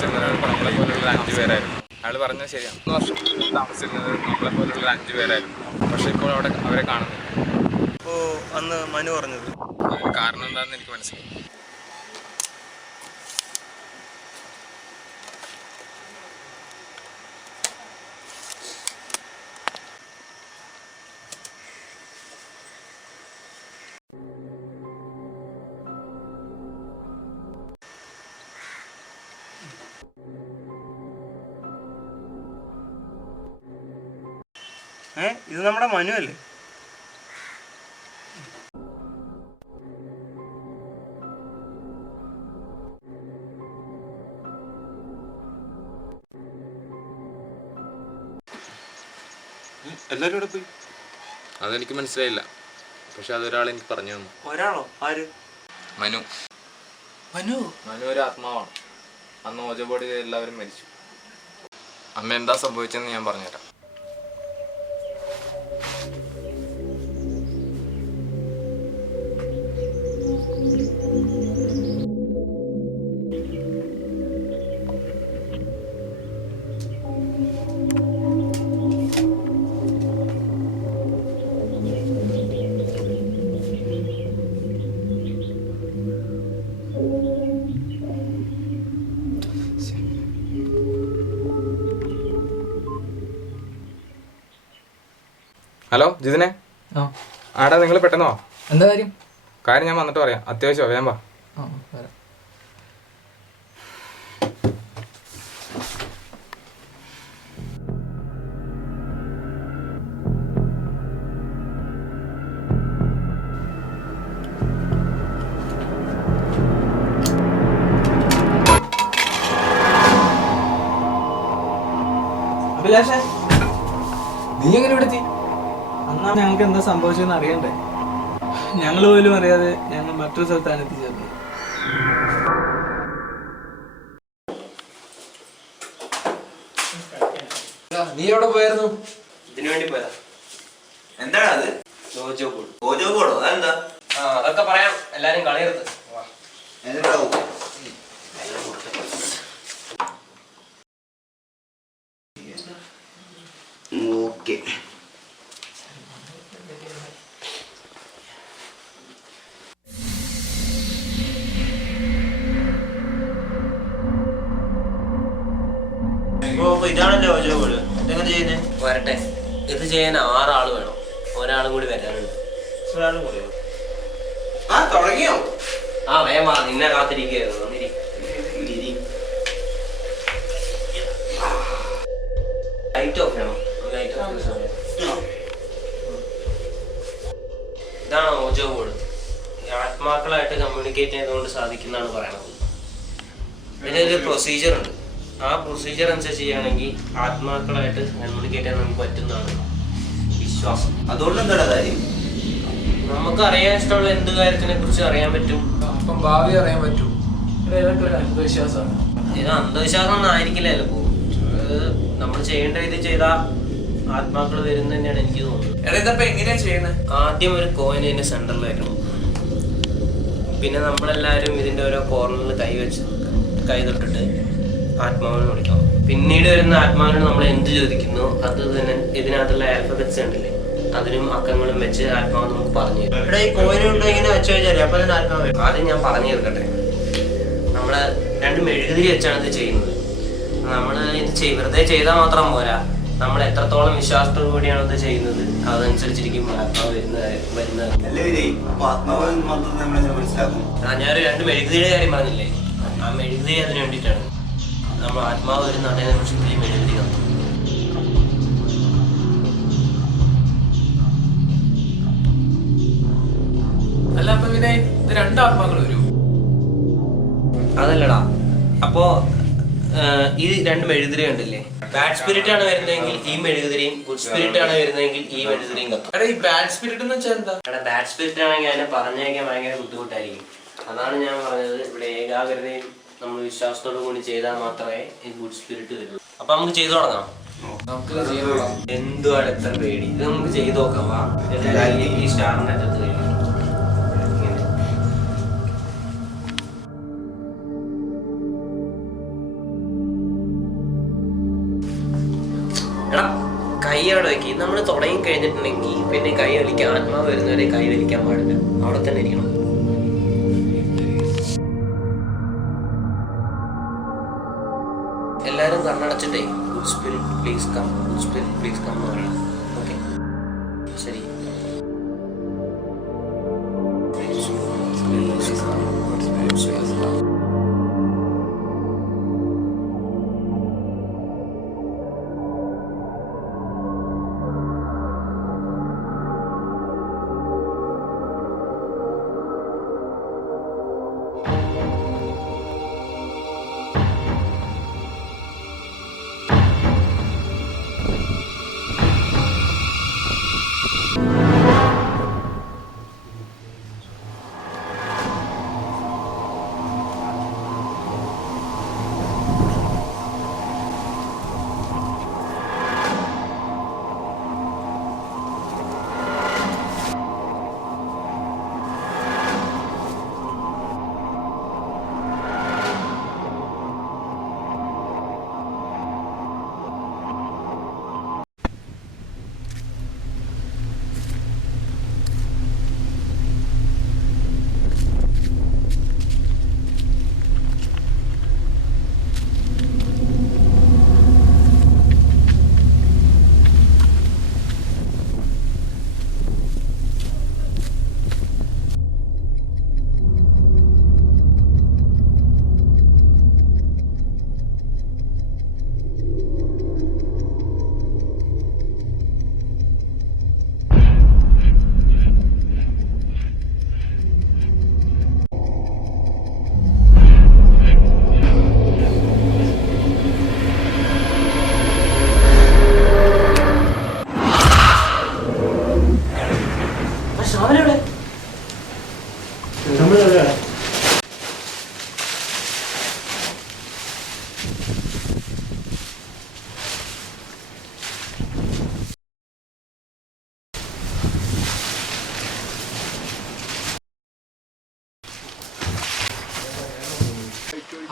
താമസിച്ചിരുന്നത് നമ്മളെ പോലുള്ള 5 പേരായിരുന്നു. അയാൾ പറഞ്ഞത് ശരിയാണ്. 3 വർഷം താമസിച്ചിരുന്നത് നമ്മളെ പോലുള്ള 5 പേരായിരുന്നു. പക്ഷെ ഇപ്പോൾ അവിടെ അവരെ കാണുന്നില്ല. അപ്പോൾ അന്ന് മനു പറഞ്ഞത് കാരണം എന്താണെന്ന് എനിക്ക് മനസ്സിലായി. ഇത് നമ്മുടെ മനു അല്ലേ? എല്ലാവരും ഇവിടെ പോയി? അതെനിക്ക് മനസ്സിലായില്ല. പക്ഷെ അതൊരാൾ എനിക്ക് പറഞ്ഞു തന്നു. ഒരാളോ? ആര്? മനു. മനു ഒരു ആത്മാവാണ്. അന്ന് ഓജോബോർഡ് എല്ലാവരും മരിച്ചു. അമ്മ എന്താ സംഭവിച്ചെന്ന് ഞാൻ പറഞ്ഞുതരാം. ഹലോ ജിതിനെ. ആടാ, നിങ്ങൾ പെട്ടെന്നോ? എന്താ കാര്യം ഞാൻ വന്നിട്ട് പറയാം. അത്യാവശ്യം വേഗം വാ. അഭിലാഷ, നീ എങ്ങനെ ഇവിടെ എത്തി? അന്നാ ഞങ്ങൾക്ക് എന്താ സംഭവിച്ചതെന്ന് അറിയണ്ടേ? ഞങ്ങൾ പോലും അറിയാതെ ഞങ്ങൾ മറ്റൊരു സ്ഥലത്താണ് എത്തിച്ചേർന്നത്. നീ എവിടെ പോയായിരുന്നു? ഇതിനു വേണ്ടി പോയതാ. എന്താണ് അത്? ഓജോ ബോർഡോ? അതെന്താ? അതൊക്കെ പറയാം, എല്ലാരും കളയരുത്. ഓക്കെ. ഇതാണല്ലോ ഓജോ ബോർഡ്. ഇതെങ്ങനെ ചെയ്യുന്നേ? വരട്ടെ. ഇത് ചെയ്യാൻ 6 ആള് വേണം. ഒരാളും കൂടി വരാനുണ്ട്. ഒരാളും കൂടിയോ? തുടങ്ങിയോ? വേമാ, നിന്നെ കാത്തിരിക്കുകയായിരുന്നു. ലൈറ്റ് ഓഫ് ചെയ്യണം. ഇതാണ് ഓജോ ബോർഡ്. ആത്മാക്കളായിട്ട് കമ്മ്യൂണിക്കേറ്റ് ചെയ്തുകൊണ്ട് സാധിക്കുന്നതാണ് പറയണത്. ഇതിനൊരു പ്രൊസീജിയർ ഉണ്ട്. ആ പ്രൊസീജിയർ അനുസരിച്ച് ചെയ്യുകയാണെങ്കിൽ ആത്മാക്കളായിട്ട് കമ്മ്യൂണിക്കേറ്റ് ചെയ്യാൻ നമുക്ക് പറ്റുന്നതാണ് വിശ്വാസം. അതുകൊണ്ട് എന്താ കാര്യം? നമുക്ക് അറിയാൻ ഇഷ്ടമുള്ള എന്ത് കാര്യത്തിനെ കുറിച്ച് അറിയാൻ പറ്റും. അപ്പം ഭാവി അറിയാൻ പറ്റും. ഇതൊക്കെ ഒരു അന്ധവിശ്വാസമാണ്. ഇത് അന്ധവിശ്വാസം ഒന്നും ആയിരിക്കില്ല ചിലപ്പോ. നമ്മൾ ചെയ്യേണ്ട രീതി ചെയ്താൽ ആത്മാക്കൾ വരുന്ന തന്നെയാണ് എനിക്ക് തോന്നുന്നത്. എങ്ങനെയാ ചെയ്യുന്നത്? ആദ്യം ഒരു കോയിൻ ഇതിന്റെ സെന്ററിൽ വെക്കണം. പിന്നെ നമ്മളെല്ലാവരും ഇതിന്റെ ഓരോ കോർണറിൽ കൈ തൊട്ടിട്ട് ആത്മാവിനെ വിളിക്കണം. പിന്നീട് വരുന്ന ആത്മാവിനോട് നമ്മൾ എന്ത് ചോദിക്കുന്നു അത് തന്നെ ഇതിനകത്തുള്ള ആൽഫബറ്റ്സ് ഉണ്ടല്ലേ, അതിനും അക്കങ്ങളും വെച്ച് ആത്മാവ് നമുക്ക് പറഞ്ഞു തരും. ആദ്യം ഞാൻ പറഞ്ഞു തീർക്കട്ടെ. നമ്മള് 2 മെഴുകുതിരി വെച്ചാണ് ഇത് ചെയ്യുന്നത്. നമ്മള് ഇത് വെറുതെ ചെയ്താൽ മാത്രം പോരാ. നമ്മൾ എത്രത്തോളം വിശ്വാസത്തോടു കൂടിയാണ് ഇത് ചെയ്യുന്നത് അതനുസരിച്ചിരിക്കും ആത്മാവ് വരുന്നത്. ഞാനൊരു 2 മെഴുകുതിരിയുടെ കാര്യം പറഞ്ഞില്ലേ, ആ മെഴുകുതിരി അതിന് വേണ്ടിയിട്ടാണ്. നമ്മൾ ആത്മാവ് ഒരു നടനെ നിമിഷത്തിൽ മെഴുകുതിരി കത്തും. അല്ല, അപ്പൊ ഇത് 2 ആത്മാക്കൾ വരും? അതല്ലടാ. അപ്പോ ഈ 2 മെഴുകുതിരി ഉണ്ടല്ലേ, ബാഡ് സ്പിരിറ്റ് ആണ് വരുന്നതെങ്കിൽ ഈ മെഴുകുതിരിയും, ഗുഡ് സ്പിരിറ്റ് ആണ് വരുന്നതെങ്കിൽ ഈ മെഴുകുതിരിയും കത്തും. ഈ ബാഡ് സ്പിരിറ്റ് എന്ന് വെച്ചാൽ എന്താ? ബാഡ് സ്പിരിറ്റ് ആണെങ്കിൽ അതിനെ പറഞ്ഞേക്കാൻ ഭയങ്കര ബുദ്ധിമുട്ടായിരിക്കും. അതാണ് ഞാൻ പറഞ്ഞത്, ഇവിടെ ഏകാഗ്രതയും നമ്മൾ വിശ്വാസത്തോടു കൂടി ചെയ്താൽ മാത്രമേ ഈ ഗുഡ് സ്പിരിറ്റ് വരുള്ളൂ. അപ്പൊ നമുക്ക് ചെയ്തു തുടങ്ങാം. എന്തുവാണ് എത്ര പേടി? ഇത് നമുക്ക് ചെയ്തു നോക്കാം. വാ, ഈ സ്റ്റാറിന്റെ അറ്റത്ത് കഴിയും. നമ്മൾ തുടങ്ങി കഴിഞ്ഞിട്ടുണ്ടെങ്കിൽ പിന്നെ കൈ വലിക്കാൻ ആത്മാവ് വരുന്നവരെ കൈ വലിക്കാൻ പാടില്ല, അവിടെ തന്നെ ഇരിക്കണം. എല്ലാവരും കണ്ണടച്ചിട്ടേ good spirit please come, good spirit please come എന്ന് പറയണം. ഓക്കെ, ശരി.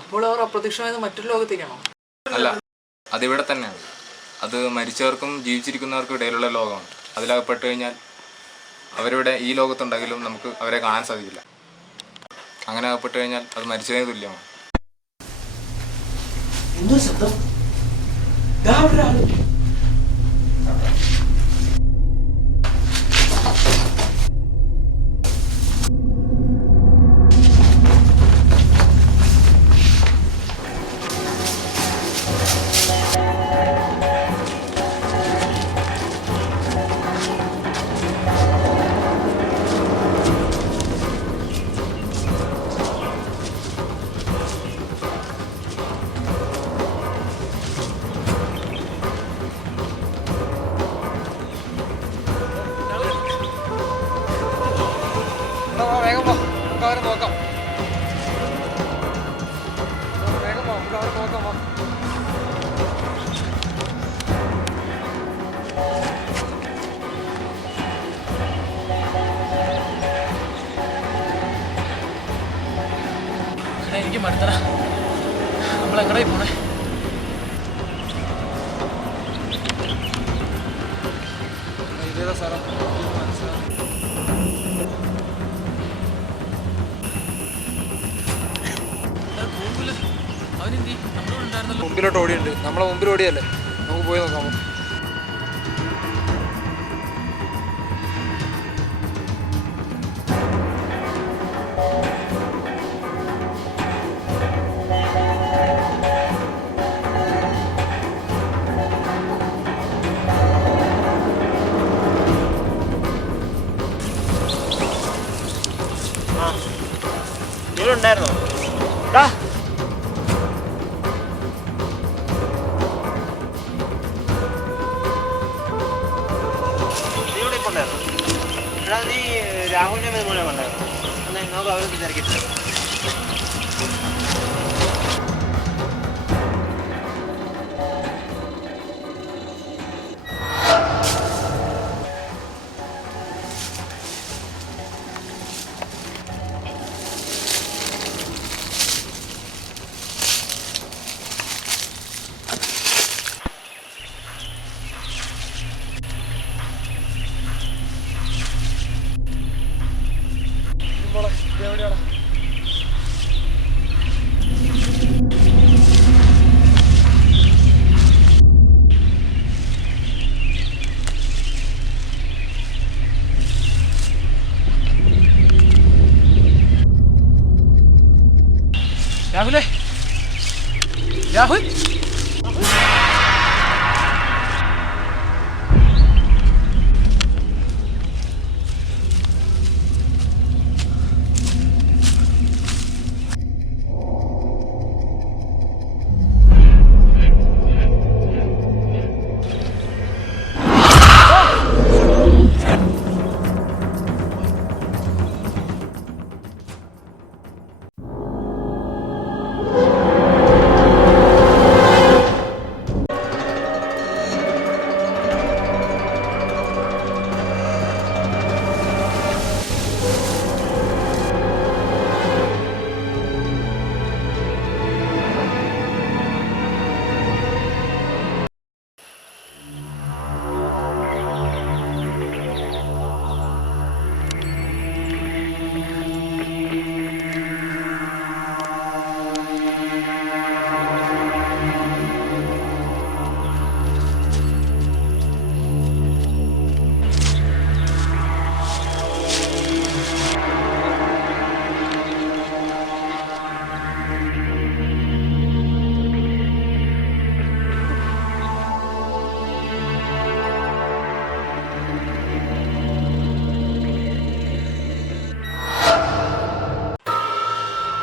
അപ്പോൾ അവർ അപ്രത്യക്ഷമായത് മറ്റൊരു ലോകത്തേക്കാണോ? അല്ല, അതിവിടെ തന്നെയാണ്. അത് മരിച്ചവർക്കും ജീവിച്ചിരിക്കുന്നവർക്കും ഇടയിലുള്ള ലോകമാണ്. അതിലകപ്പെട്ട് കഴിഞ്ഞാൽ അവരിവിടെ ഈ ലോകത്തുണ്ടെങ്കിലും നമുക്ക് അവരെ കാണാൻ സാധിക്കില്ല. അങ്ങനെ അകപ്പെട്ട് കഴിഞ്ഞാൽ അത് മരിച്ചതിന് തുല്യമാണ്. എന്തോ ശബ്ദം? എനിക്ക് മടുത്തറ, നമ്മളെങ്ങടെ പോണേ? ഇതേതാ സാറോ? അവനെന്തി നമ്മളോട് ഉണ്ടായിരുന്നല്ലോ. മുമ്പിലോട്ട് ഓടിയുണ്ട്, നമ്മളെ മുമ്പിൽ ഓടിയല്ലേ, നമുക്ക് പോയി നോക്കാമോ? ഉണ്ടായിരുന്നോ? നീ രാഹുലിനെ മോനെ കൊണ്ടായിരുന്നു. നമുക്ക് അവരൊക്കെ തിരക്കിട്ടില്ല. രാഹുലേ, രാഹുൽ.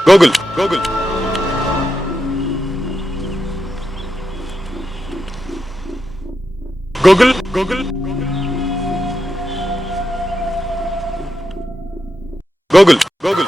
ഗോകുൽ ഗോകുൽ ഗോകുൽ ഗോകുൽ ഗോകുൽ ഗോകുൽ